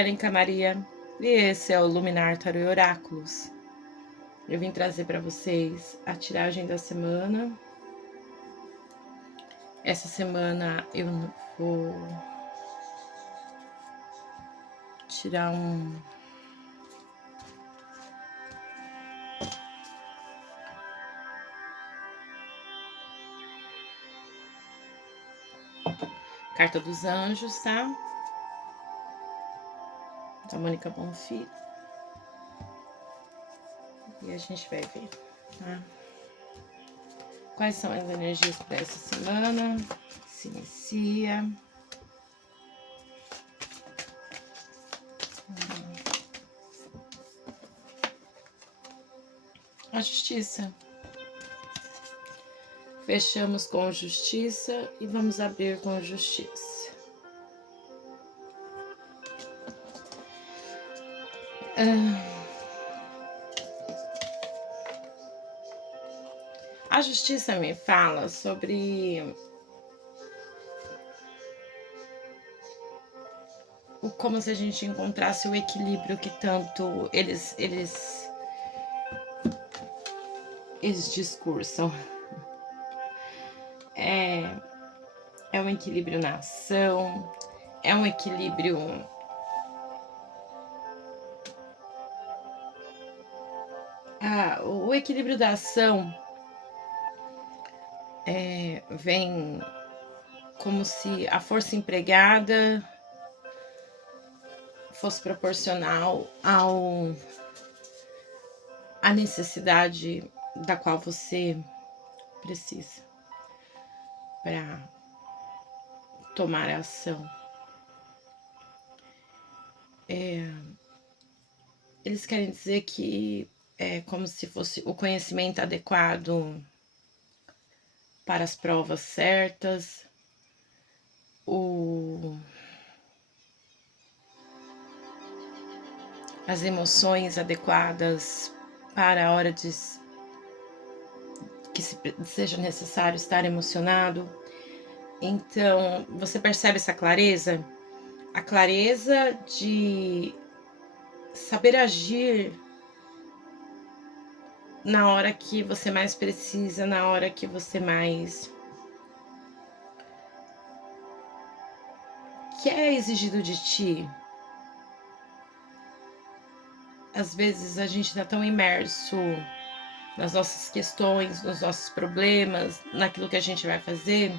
Érica Maria e esse é o Luminar Tarô e Oráculos. Eu vim trazer para vocês a tiragem da semana. Essa semana eu vou tirar Carta dos Anjos, tá? Da Mônica Bonfim. E a gente vai ver, tá? Quais são as energias para essa semana? Se inicia. A Justiça. Fechamos com Justiça e vamos abrir com Justiça. A Justiça me fala sobre como se a gente encontrasse o equilíbrio que tanto eles discursam. É um equilíbrio na ação, é um equilíbrio o equilíbrio da ação vem como se a força empregada fosse proporcional à necessidade da qual você precisa para tomar a ação. Eles querem dizer que é como se fosse o conhecimento adequado para as provas certas, as emoções adequadas para a hora que seja necessário estar emocionado. Então, você percebe essa clareza? A clareza de saber agir na hora que você mais precisa, na hora que você mais quer exigido de ti. Às vezes a gente tá tão imerso nas nossas questões, nos nossos problemas, naquilo que a gente vai fazer,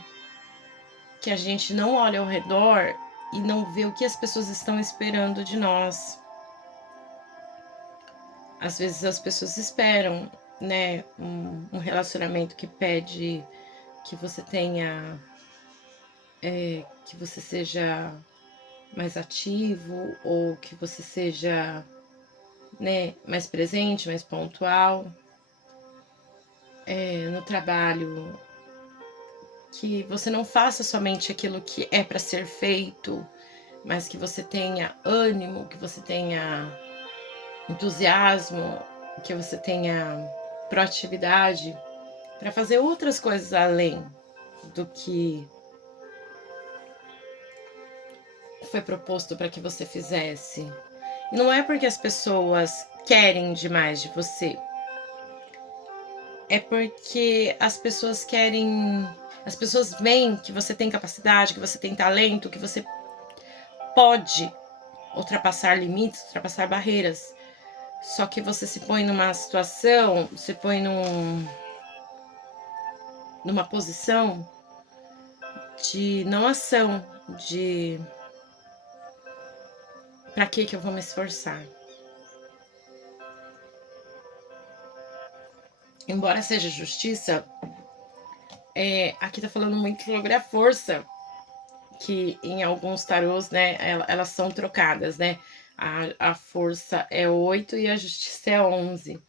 que a gente não olha ao redor e não vê o que as pessoas estão esperando de nós. Às vezes as pessoas esperam, né, um relacionamento que pede que você tenha, que você seja mais ativo, ou que você seja, né, mais presente, mais pontual. No trabalho, que você não faça somente aquilo que é para ser feito, mas que você tenha ânimo, que você tenha entusiasmo, que você tenha proatividade para fazer outras coisas além do que foi proposto para que você fizesse. E não é porque as pessoas querem demais de você, é porque as pessoas veem que você tem capacidade, que você tem talento, que você pode ultrapassar limites, ultrapassar barreiras. Só que você se põe numa situação, se põe numa posição de não ação, de pra que eu vou me esforçar? Embora seja justiça, aqui tá falando muito sobre a força, que em alguns tarôs, né, elas são trocadas, né? A força é 8 e a justiça é 11.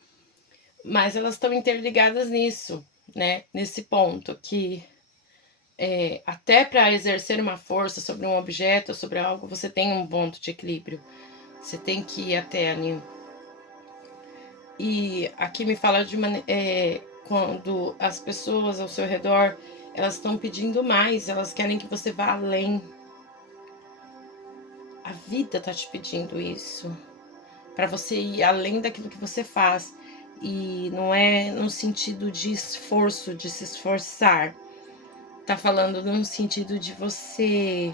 Mas elas estão interligadas nisso, né? Nesse ponto, que até para exercer uma força sobre um objeto, sobre algo, você tem um ponto de equilíbrio. Você tem que ir até ali. E aqui me fala de quando as pessoas ao seu redor, elas estão pedindo mais, elas querem que você vá além. A vida tá te pedindo isso, para você ir além daquilo que você faz. E não é no sentido de esforço, de se esforçar. Tá falando num sentido de você,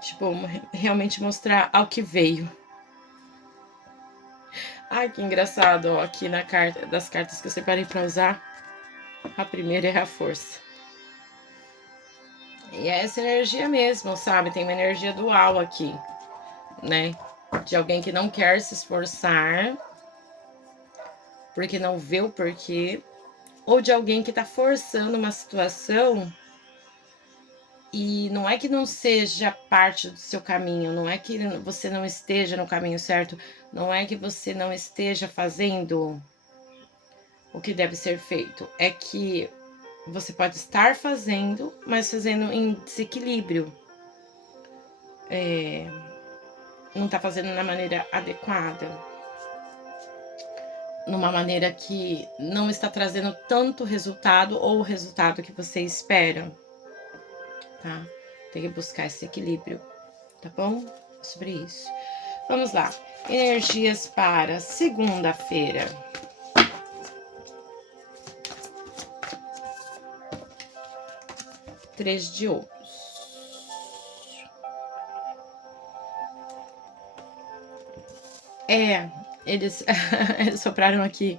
tipo, realmente mostrar ao que veio. Ai, que engraçado, ó, aqui na carta, das cartas que eu separei para usar, a primeira é a força. E é essa energia mesmo, sabe? Tem uma energia dual aqui, né? De alguém que não quer se esforçar, porque não vê o porquê, ou de alguém que tá forçando uma situação e não é que não seja parte do seu caminho, não é que você não esteja no caminho certo, não é que você não esteja fazendo o que deve ser feito, é que você pode estar fazendo, mas fazendo em desequilíbrio. Não tá fazendo na maneira adequada, numa maneira que não está trazendo tanto resultado ou o resultado que você espera, tá? Tem que buscar esse equilíbrio, tá bom? Sobre isso. Vamos lá. Energias para segunda-feira. Três de ouros. Eles, eles sopraram aqui.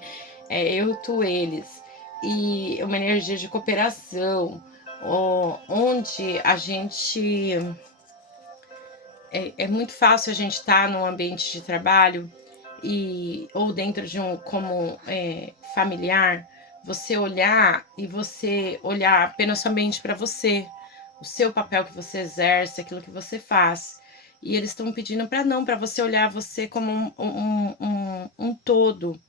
Eu, tu, eles. E uma energia de cooperação, onde a gente... É muito fácil a gente estar num ambiente de trabalho ou dentro de como familiar, você olhar apenas somente para você, o seu papel que você exerce, aquilo que você faz. E eles estão pedindo para você olhar você como um todo,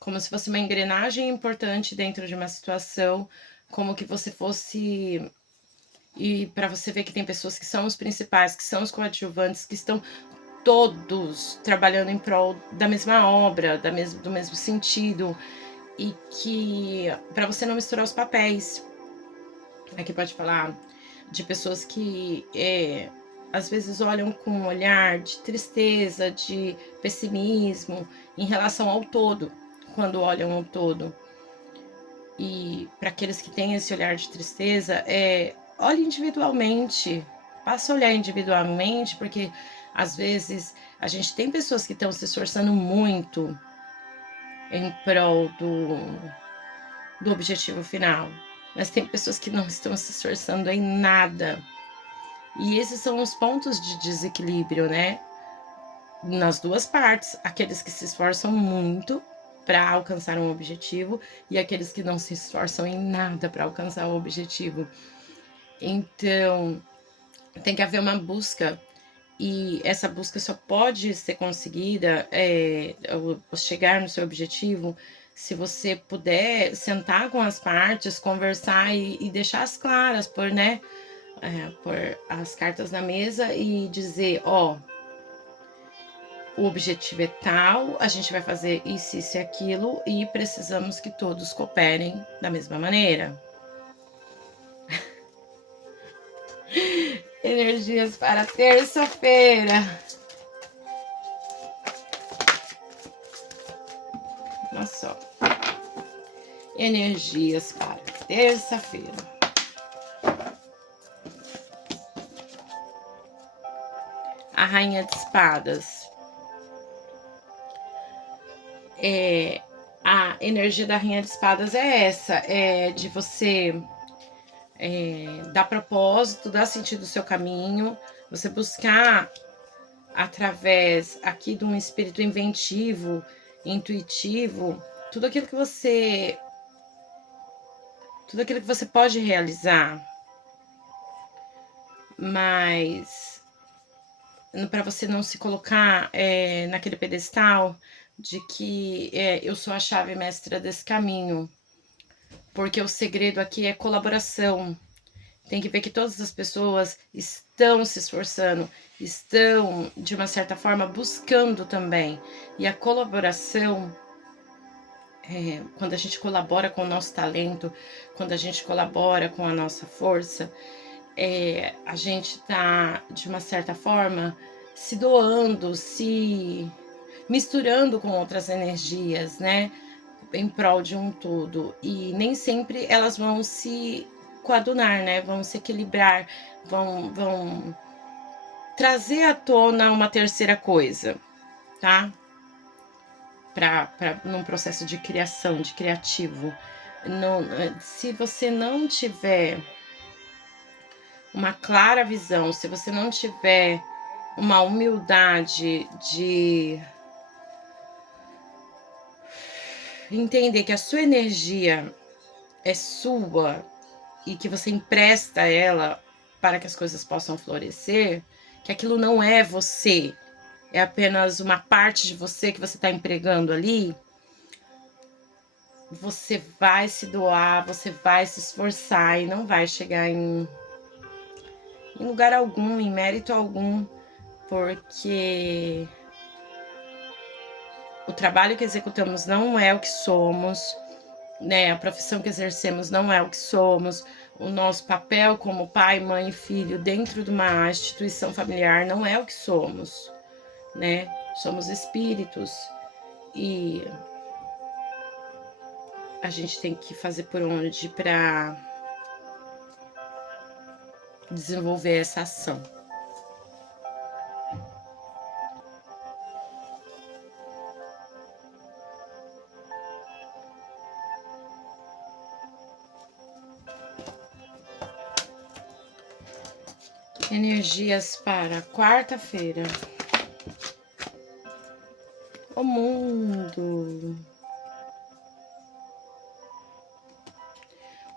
como se fosse uma engrenagem importante dentro de uma situação, como que você fosse... E para você ver que tem pessoas que são os principais, que são os coadjuvantes, que estão todos trabalhando em prol da mesma obra, do mesmo sentido, e que para você não misturar os papéis. Aqui pode falar de pessoas que às vezes olham com um olhar de tristeza, de pessimismo em relação ao todo, quando olham ao todo. E para aqueles que têm esse olhar de tristeza, olhe individualmente, passa a olhar individualmente, porque às vezes a gente tem pessoas que estão se esforçando muito em prol do objetivo final, mas tem pessoas que não estão se esforçando em nada. E esses são os pontos de desequilíbrio, né? Nas duas partes, aqueles que se esforçam muito para alcançar um objetivo e aqueles que não se esforçam em nada para alcançar o objetivo. Então, tem que haver uma busca, e essa busca só pode ser conseguida, chegar no seu objetivo, se você puder sentar com as partes, conversar e deixar as claras, pôr as cartas na mesa e dizer, o objetivo é tal, a gente vai fazer isso, isso e aquilo, e precisamos que todos cooperem da mesma maneira. Energias para terça-feira. Olha só. Energias para terça-feira. A Rainha de Espadas. A energia da Rainha de Espadas é essa, de você dar propósito, dar sentido ao seu caminho, você buscar através aqui de um espírito inventivo, intuitivo, tudo aquilo que você pode realizar, mas para você não se colocar naquele pedestal de que eu sou a chave mestra desse caminho, porque o segredo aqui é colaboração. Tem que ver que todas as pessoas estão se esforçando, estão, de uma certa forma, buscando também. E a colaboração, quando a gente colabora com o nosso talento, quando a gente colabora com a nossa força, a gente tá, de uma certa forma, se doando, se misturando com outras energias, né? Em prol de um todo. E nem sempre elas vão se coadunar, né? Vão se equilibrar, vão trazer à tona uma terceira coisa, tá? Num processo de criação, de criativo. Não, se você não tiver uma clara visão, se você não tiver uma humildade de entender que a sua energia é sua e que você empresta ela para que as coisas possam florescer, que aquilo não é você, é apenas uma parte de você que você está empregando ali, você vai se doar, você vai se esforçar e não vai chegar em lugar algum, em mérito algum, porque o trabalho que executamos não é o que somos, né? A profissão que exercemos não é o que somos, o nosso papel como pai, mãe e filho dentro de uma instituição familiar não é o que somos, né? Somos espíritos e a gente tem que fazer por onde para desenvolver essa ação. Energias para quarta-feira. O mundo.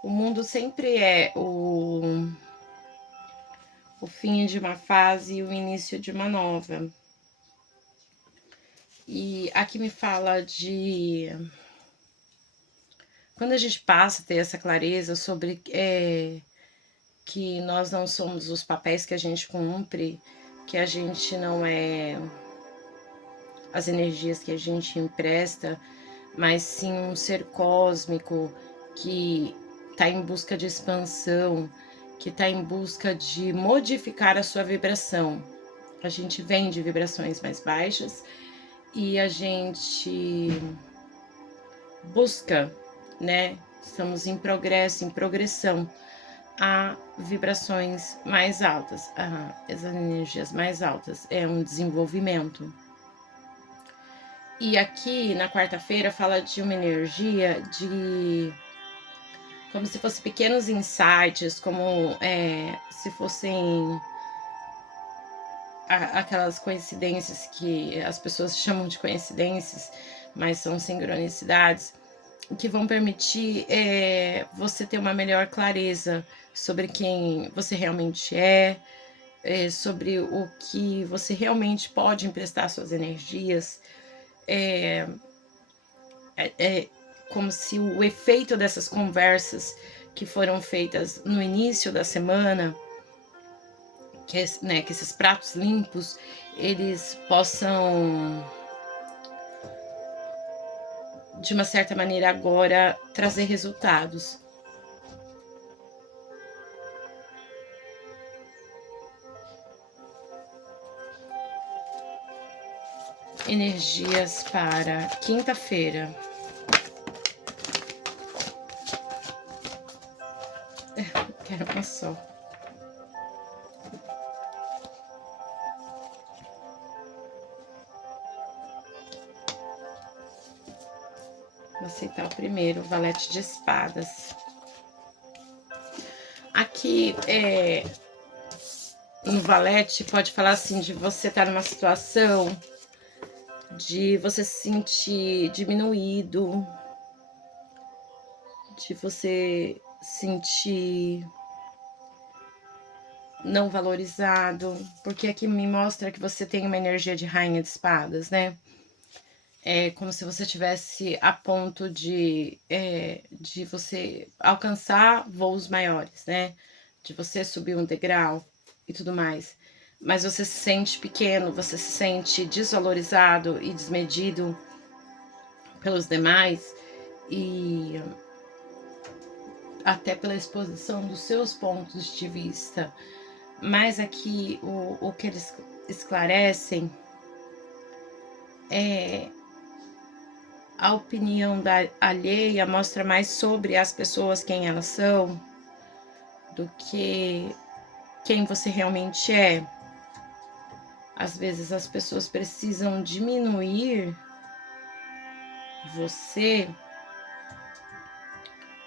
O mundo sempre é o fim de uma fase e o início de uma nova. E aqui me fala de quando a gente passa a ter essa clareza sobre que nós não somos os papéis que a gente cumpre, que a gente não é as energias que a gente empresta, mas sim um ser cósmico que está em busca de expansão, que está em busca de modificar a sua vibração. A gente vem de vibrações mais baixas e a gente busca, né? Estamos em progresso, em progressão a vibrações mais altas, as energias mais altas. É um desenvolvimento. E aqui na quarta-feira fala de uma energia de como se fossem pequenos insights, como se fossem aquelas coincidências que as pessoas chamam de coincidências, mas são sincronicidades, que vão permitir você ter uma melhor clareza sobre quem você realmente sobre o que você realmente pode emprestar suas energias. Como se o efeito dessas conversas que foram feitas no início da semana, que esses pratos limpos, eles possam, de uma certa maneira, agora trazer resultados. Energias para quinta-feira. Quero uma só. Vou aceitar o primeiro, o valete de espadas. Aqui, no valete, pode falar assim, de você estar numa situação de você se sentir diminuído, de você sentir não valorizado, porque aqui me mostra que você tem uma energia de rainha de espadas, né? É como se você tivesse a ponto de você alcançar voos maiores, né? De você subir um degrau e tudo mais. Mas você se sente pequeno, você se sente desvalorizado e desmedido pelos demais. E até pela exposição dos seus pontos de vista. Mas aqui o que eles esclarecem é a opinião alheia mostra mais sobre as pessoas, quem elas são, do que quem você realmente é. Às vezes as pessoas precisam diminuir você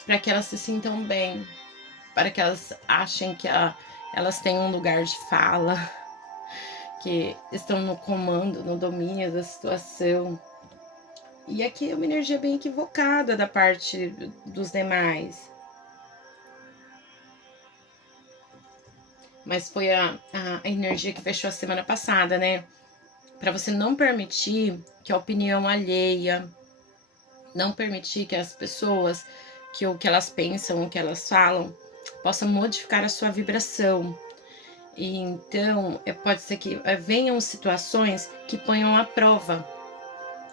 para que elas se sintam bem, para que elas achem que elas têm um lugar de fala, que estão no comando, no domínio da situação. E aqui é uma energia bem equivocada da parte dos demais. Mas foi a energia que fechou a semana passada, né? Para você não permitir que a opinião alheia, não permitir que as pessoas, que o que elas pensam, o que elas falam, possa modificar a sua vibração. E então, pode ser que venham situações que ponham à prova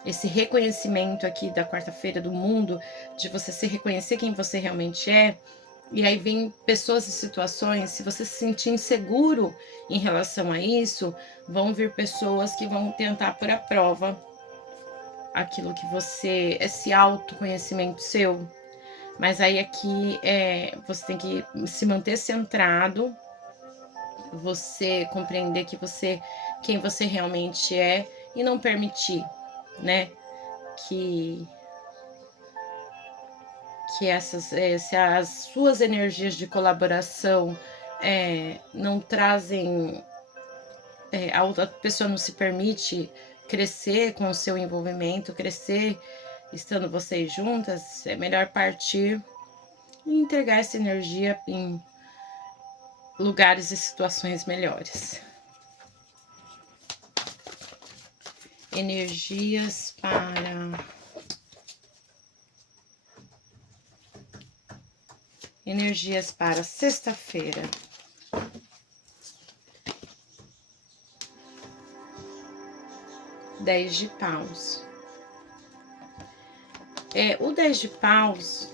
esse reconhecimento aqui da quarta-feira do mundo, de você se reconhecer quem você realmente é. E aí vem pessoas e situações, se você se sentir inseguro em relação a isso, vão vir pessoas que vão tentar pôr à prova aquilo que você, esse autoconhecimento seu. Mas aí aqui você tem que se manter centrado, você compreender que quem você realmente é e não permitir, né, que se as suas energias de colaboração não trazem, a outra pessoa não se permite crescer com o seu envolvimento, crescer estando vocês juntas, é melhor partir e entregar essa energia em lugares e situações melhores. Energias para sexta-feira. Dez de paus. O 10 de paus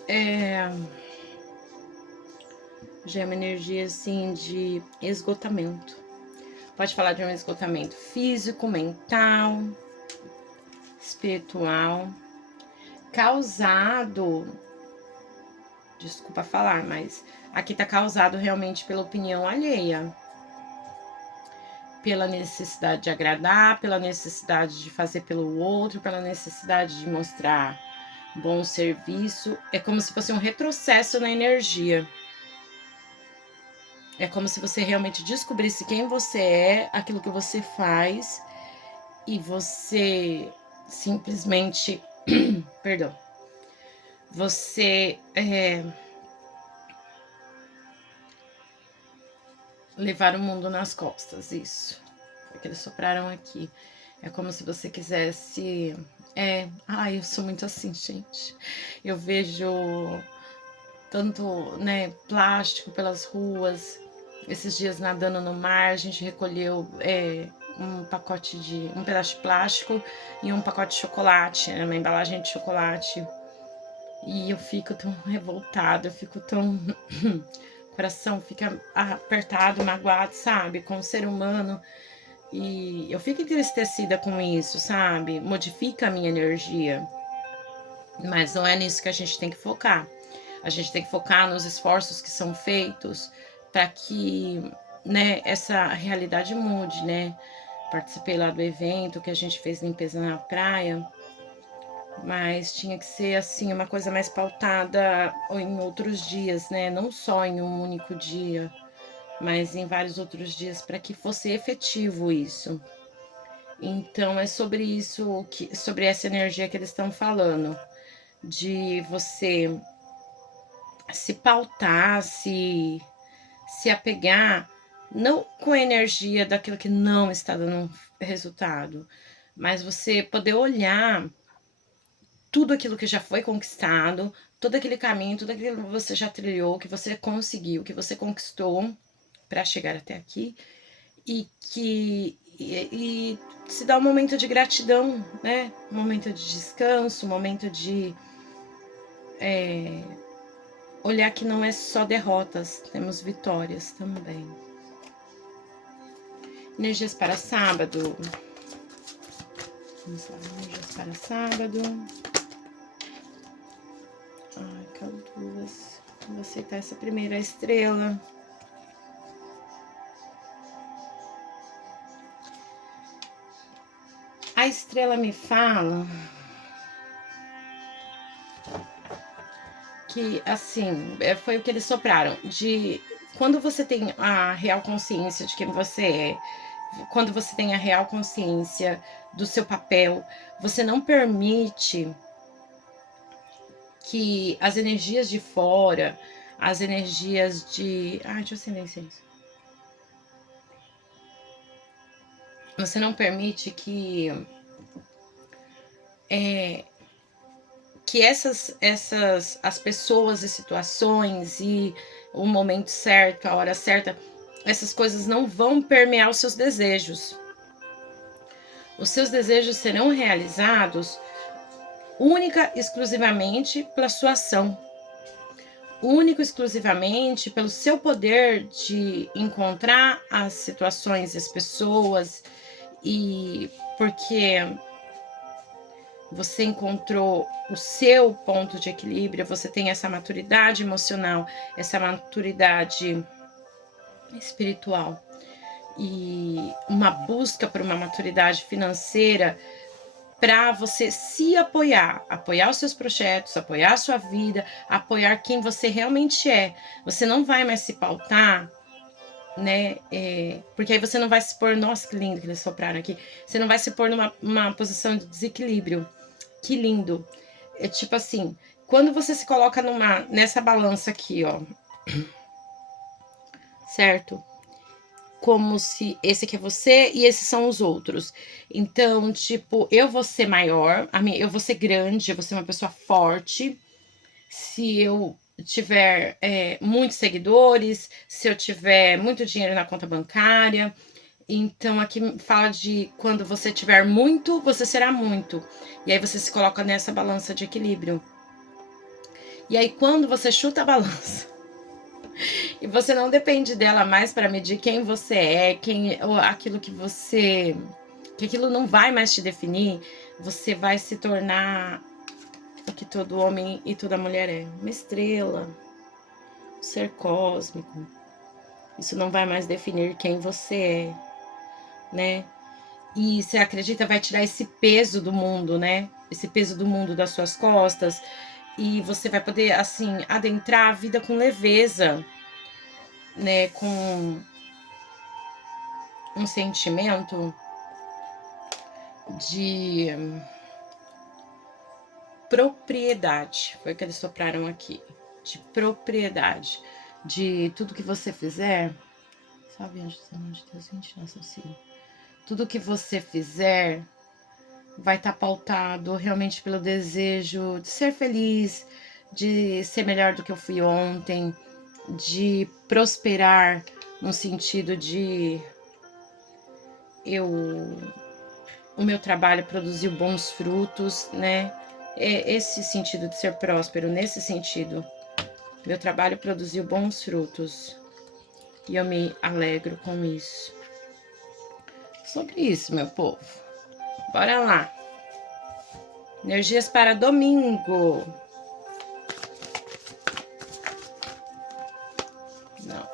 já é uma energia assim de esgotamento. Pode falar de um esgotamento físico, mental, espiritual, causado, desculpa falar, mas aqui tá causado realmente pela opinião alheia, pela necessidade de agradar, pela necessidade de fazer pelo outro, pela necessidade de mostrar bom serviço. É como se fosse um retrocesso na energia. É como se você realmente descobrisse quem você é, aquilo que você faz, e você simplesmente, perdão, você levar o mundo nas costas, isso. Foi que eles sopraram aqui. É como se você quisesse... eu sou muito assim, gente. Eu vejo tanto, né, plástico pelas ruas. Esses dias nadando no mar, a gente recolheu um pedaço de plástico e um pacote de chocolate, né, uma embalagem de chocolate. E eu fico tão revoltada, eu fico tão... o coração fica apertado, magoado, sabe? Com o ser humano. E eu fico entristecida com isso, sabe? Modifica a minha energia. Mas não é nisso que a gente tem que focar. A gente tem que focar nos esforços que são feitos para que, né, essa realidade mude, né? Participei lá do evento que a gente fez limpeza na praia, mas tinha que ser assim uma coisa mais pautada em outros dias, né? Não só em um único dia, mas em vários outros dias, para que fosse efetivo isso. Então é sobre isso, sobre essa energia que eles estão falando, de você se pautar, se apegar, não com a energia daquilo que não está dando resultado, mas você poder olhar tudo aquilo que já foi conquistado, todo aquele caminho, tudo aquilo que você já trilhou, que você conseguiu, que você conquistou para chegar até aqui, e se dá um momento de gratidão, né? Um momento de descanso, um momento de olhar que não é só derrotas, temos vitórias também. Energias para sábado. Vamos lá, energias para sábado. Ai, duas. Vou aceitar essa primeira estrela. A estrela me fala que, assim, foi o que eles sopraram, de quando você tem a real consciência de quem você é, quando você tem a real consciência do seu papel, você não permite que as energias de fora, as energias de... Ai, deixa eu acender incenso. Você não permite que as pessoas e situações e o momento certo, a hora certa, essas coisas não vão permear os seus desejos. Os seus desejos serão realizados única e exclusivamente pela sua ação. Único e exclusivamente pelo seu poder de encontrar as situações e as pessoas, e porque você encontrou o seu ponto de equilíbrio, você tem essa maturidade emocional, essa maturidade espiritual e uma busca por uma maturidade financeira para você se apoiar os seus projetos, apoiar a sua vida, apoiar quem você realmente é. Você não vai mais se pautar, né? Porque aí você não vai se pôr, nossa, que lindo que eles sopraram aqui. Você não vai se pôr numa posição de desequilíbrio. Que lindo. É tipo assim, quando você se coloca nessa balança aqui, ó, certo? Como se esse aqui é você e esses são os outros. Então, tipo, eu vou ser maior, eu vou ser grande, eu vou ser uma pessoa forte. Se eu tiver muitos seguidores, se eu tiver muito dinheiro na conta bancária. Então, aqui fala de quando você tiver muito, você será muito. E aí você se coloca nessa balança de equilíbrio. E aí, quando você chuta a balança e você não depende dela mais para medir quem você é, ou aquilo que aquilo não vai mais te definir, você vai se tornar o que todo homem e toda mulher é, uma estrela, um ser cósmico. Isso não vai mais definir quem você é, né? E você acredita, vai tirar esse peso do mundo, né? Esse peso do mundo das suas costas. E você vai poder, assim, adentrar a vida com leveza, né? Com um sentimento de propriedade. Foi o que eles sopraram aqui. De propriedade. De tudo que você fizer. Salve, anjo de Deus, 20, nossa auxílio. Tudo que você fizer vai estar pautado realmente pelo desejo de ser feliz, de ser melhor do que eu fui ontem, de prosperar no sentido de o meu trabalho produziu bons frutos, né? É esse sentido de ser próspero, nesse sentido. Meu trabalho produziu bons frutos e eu me alegro com isso. Sobre isso, meu povo. Bora lá. Energias para domingo. Não.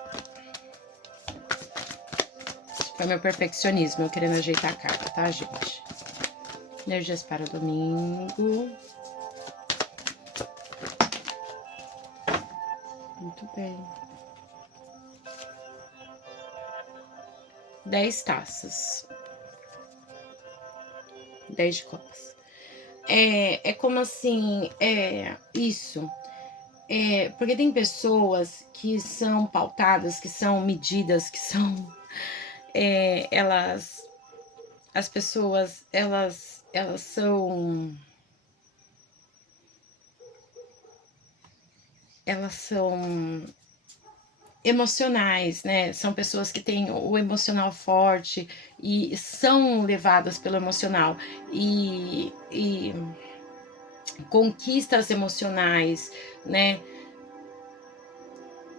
Foi meu perfeccionismo, eu querendo ajeitar a carta, tá, gente? Energias para domingo. Muito bem. 10 taças. 10 de copas. É como assim, isso. Porque tem pessoas que são pautadas, que são medidas, que são... as pessoas, elas são... Elas são emocionais, né? São pessoas que têm o emocional forte e são levadas pelo emocional e conquistas emocionais, né?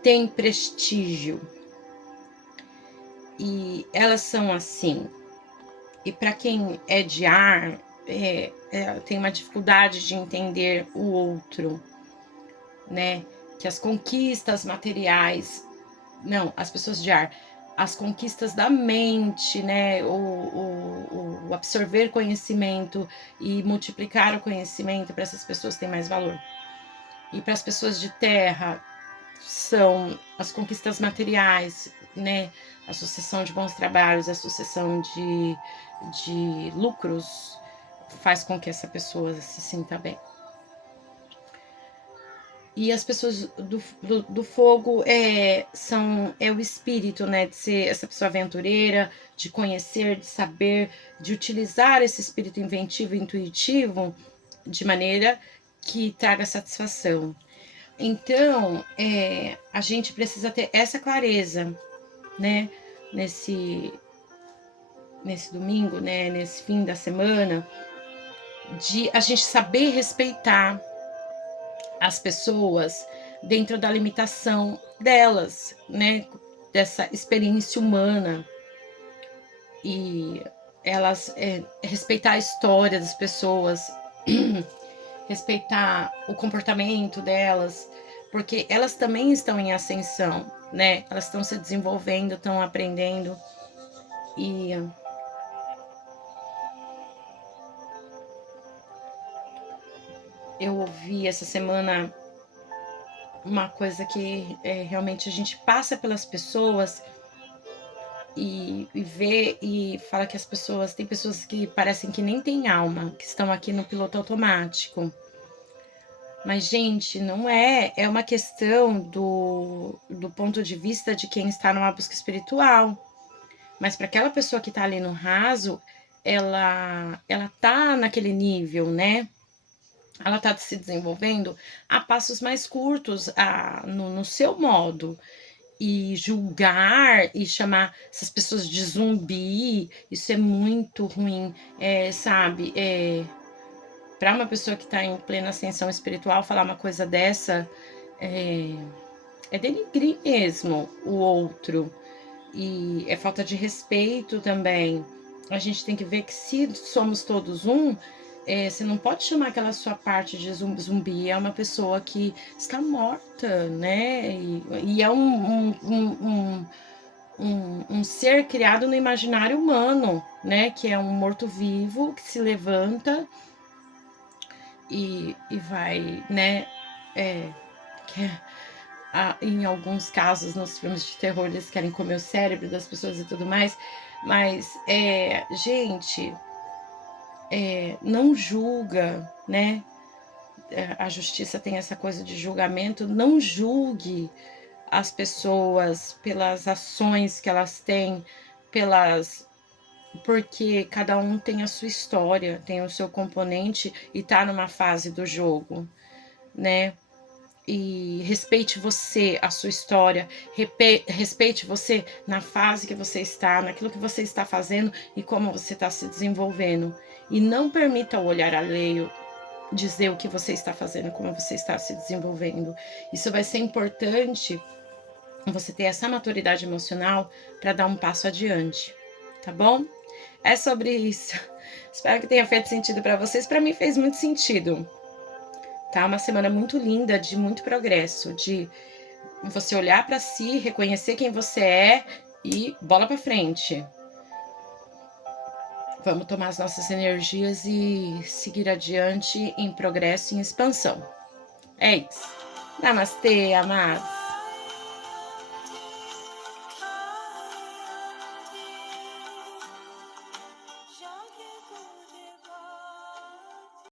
têm prestígio. E elas são assim. E para quem é de ar, tem uma dificuldade de entender o outro, né? Que as conquistas materiais, não, as pessoas de ar, as conquistas da mente, né? O absorver conhecimento e multiplicar o conhecimento para essas pessoas tem mais valor. E para as pessoas de terra, são as conquistas materiais, né? A sucessão de bons trabalhos, a sucessão de lucros faz com que essa pessoa se sinta bem. E as pessoas do fogo são o espírito, né? De ser essa pessoa aventureira, de conhecer, de saber, de utilizar esse espírito inventivo e intuitivo de maneira que traga satisfação. Então, a gente precisa ter essa clareza, né? Nesse domingo, né? Nesse fim da semana, de a gente saber respeitar as pessoas dentro da limitação delas, né? Dessa experiência humana. E elas respeitar a história das pessoas, respeitar o comportamento delas, porque elas também estão em ascensão, né? Elas estão se desenvolvendo, estão aprendendo. E eu ouvi essa semana uma coisa que realmente a gente passa pelas pessoas e vê e fala que as pessoas, tem pessoas que parecem que nem têm alma, que estão aqui no piloto automático. Mas, gente, não é uma questão do ponto de vista de quem está numa busca espiritual. Mas para aquela pessoa que está ali no raso, ela tá naquele nível, né? Ela tá se desenvolvendo a passos mais curtos, no seu modo. E julgar e chamar essas pessoas de zumbi, isso é muito ruim, sabe? Para uma pessoa que está em plena ascensão espiritual, falar uma coisa dessa é denigrir mesmo o outro. E é falta de respeito também. A gente tem que ver que se somos todos um, você não pode chamar aquela sua parte de zumbi. É uma pessoa que está morta, né? E é um ser criado no imaginário humano, né? Que é um morto-vivo que se levanta e vai, né? Em alguns casos, nos filmes de terror, eles querem comer o cérebro das pessoas e tudo mais. Mas, gente, não julga, né? A justiça tem essa coisa de julgamento. Não julgue as pessoas pelas ações que elas têm, porque cada um tem a sua história, tem o seu componente e tá numa fase do jogo, né? E respeite você, a sua história, respeite você na fase que você está, naquilo que você está fazendo e como você está se desenvolvendo. E não permita o olhar alheio dizer o que você está fazendo, como você está se desenvolvendo. Isso vai ser importante, você ter essa maturidade emocional para dar um passo adiante, tá bom? É sobre isso. Espero que tenha feito sentido para vocês. Para mim fez muito sentido. Tá? Uma semana muito linda, de muito progresso, de você olhar para si, reconhecer quem você é e bola para frente. Vamos tomar as nossas energias e seguir adiante em progresso e em expansão. É isso. Namastê, amados.